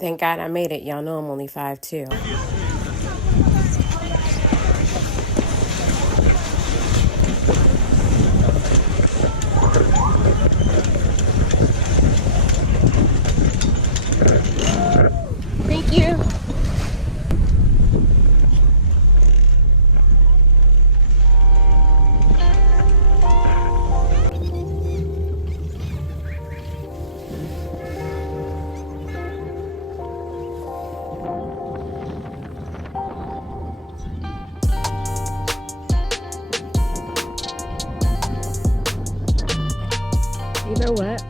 Thank God I made it. Y'all know I'm only 5'2". Thank you. You know what?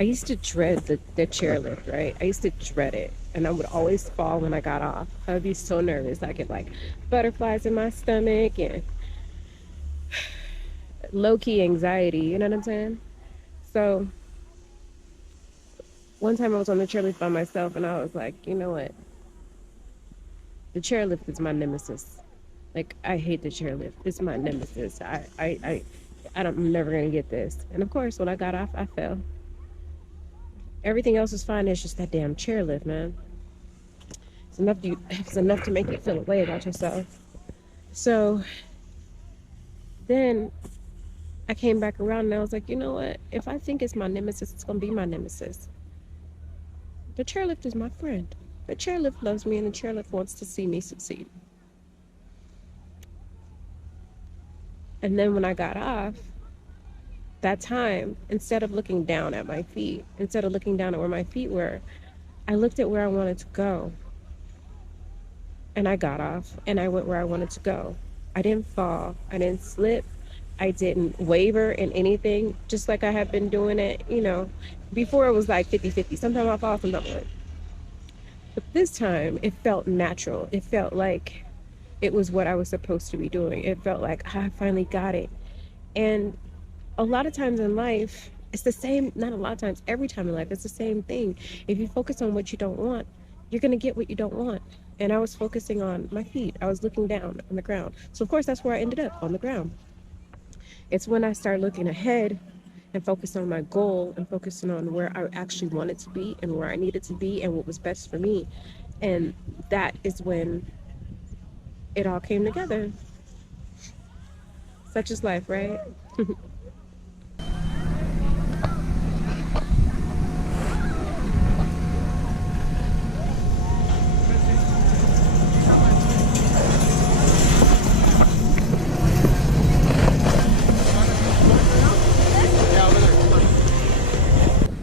I used to dread the chairlift, right? I used to dread it. And I would always fall when I got off. I would be so nervous. I get like butterflies in my stomach and low-key anxiety. You know what I'm saying? So one time I was on the chairlift by myself and I was like, you know what? The chairlift is my nemesis. Like, I hate the chairlift. It's my nemesis. I'm never going to get this. And of course, when I got off, I fell. Everything else is fine. It's just that damn chairlift, man. It's enough to make you feel a way about yourself. So then I came back around and I was like, you know what? If I think it's my nemesis, it's going to be my nemesis. The chairlift is my friend. The chairlift loves me and the chairlift wants to see me succeed. And then when I got off, that time, instead of looking down at my feet, instead of looking down at where my feet were, I looked at where I wanted to go. And I got off and I went where I wanted to go. I didn't fall. I didn't slip. I didn't waver in anything, just like I have been doing it, before it was like 50-50. Sometimes I fall, sometimes I don't. But this time it felt natural. It felt like it was what I was supposed to be doing. It felt like I finally got it. And a lot of times in life, it's the same, not a lot of times, every time in life, it's the same thing. If you focus on what you don't want, you're going to get what you don't want. And I was focusing on my feet. I was looking down on the ground. So of course, that's where I ended up, on the ground. It's when I started looking ahead and focused on my goal and focusing on where I actually wanted to be and where I needed to be and what was best for me. And that is when it all came together. Such is life, right?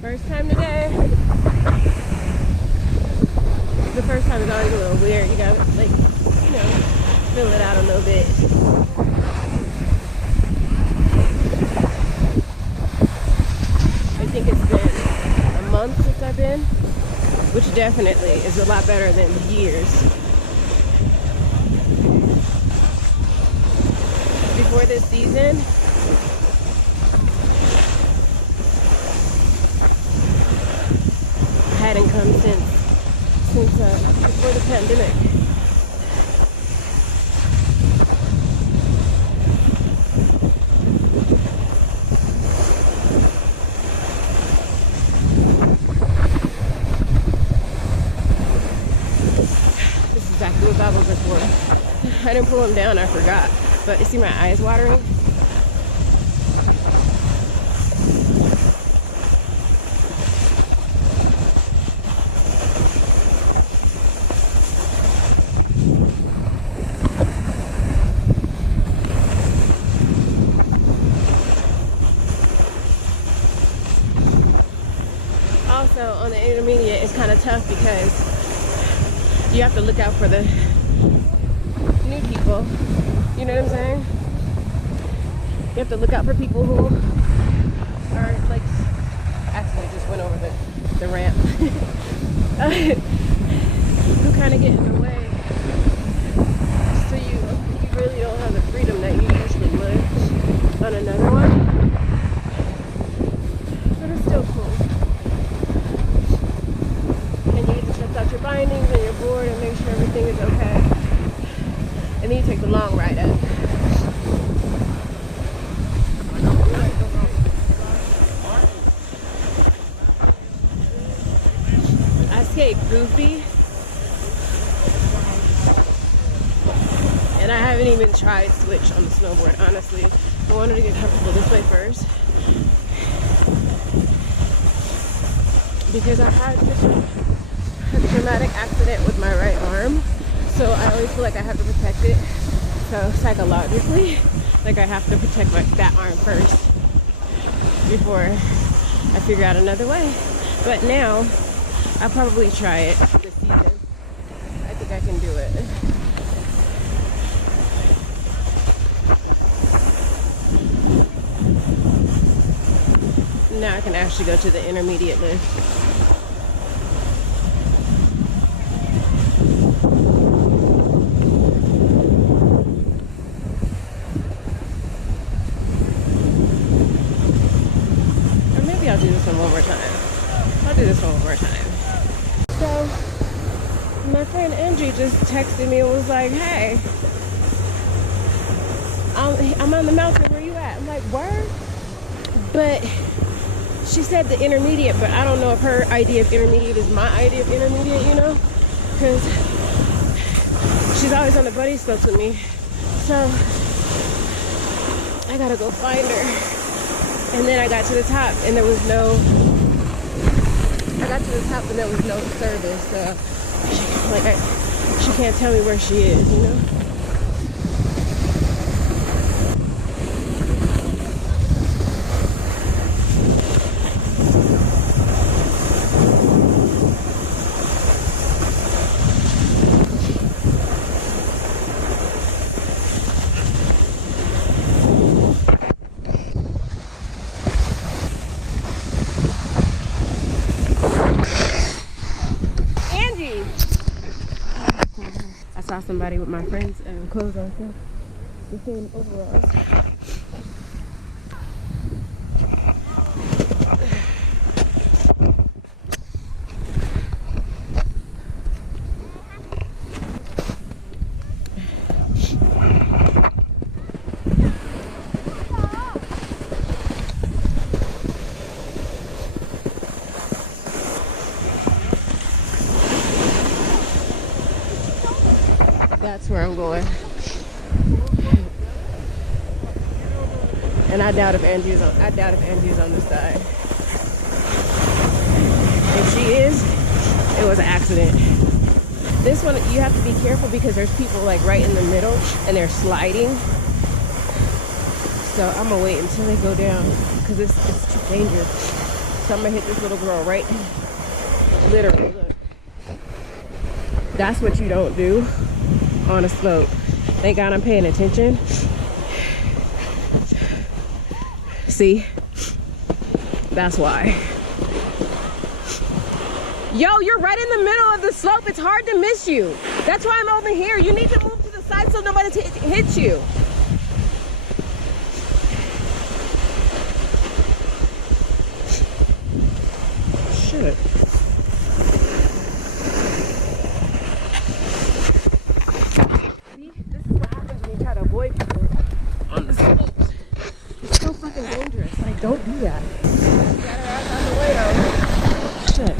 First time today. The first time is always a little weird. You gotta, fill it out a little bit. I think it's been a month since I've been, which definitely is a lot better than years. Before this season, I hadn't come since before the pandemic. This is exactly what goggles are for. I didn't pull them down, I forgot. But you see my eyes watering? Also, on the intermediate, it's kind of tough because you have to look out for the new people. You know what I'm saying? You have to look out for people who are like, actually just went over the ramp, who kind of get in the way. So you really don't have the freedom that you usually would on another one. But it's still cool. And you get to test out your bindings and your board and make sure everything is okay. And then you take the long ride up. I escape goofy. And I haven't even tried switch on the snowboard, honestly. I wanted to get comfortable this way first. Because I had such a traumatic accident with my right arm. So I always feel like I have to protect it. So psychologically, like I have to protect that arm first before I figure out another way. But now, I'll probably try it this season. I think I can do it. Now I can actually go to the intermediate lift. Or maybe I'll do this one more time. I'll do this one more time. So, my friend Angie just texted me and was like, hey, I'm on the mountain, where you at? I'm like, word? But she said the intermediate, but I don't know if her idea of intermediate is my idea of intermediate, you know? Because she's always on the buddy slopes with me. So I gotta go find her. And then I got to the top and there was no service. So she can't tell me where she is, you know? I saw somebody with my friends' clothes on, so the same overalls. That's where I'm going. And I doubt if Angie's on this side. If she is, it was an accident. This one, you have to be careful because there's people like right in the middle and they're sliding. So I'm gonna wait until they go down because it's too dangerous. So I'm gonna hit this little girl right, literally, look. That's what you don't do on a slope. Thank God I'm paying attention. See? That's why. Yo, you're right in the middle of the slope. It's hard to miss you. That's why I'm over here. You need to move to the side so nobody hits you. Shit. Don't do that. Got her out of the way though. Shit.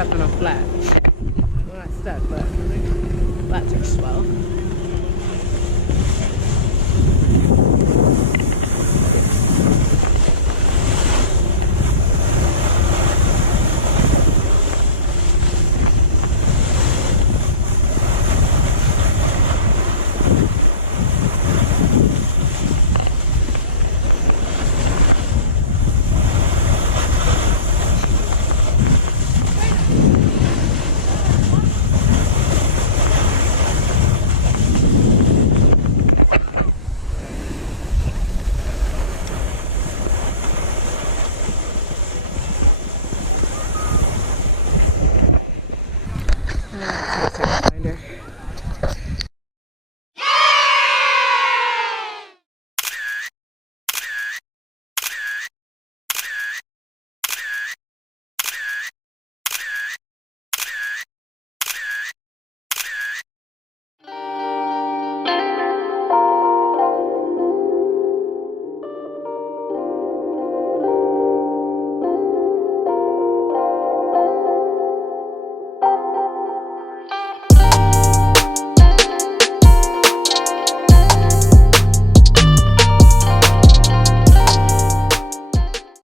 stuck on a flat. Well, not stuck, but flats are swell.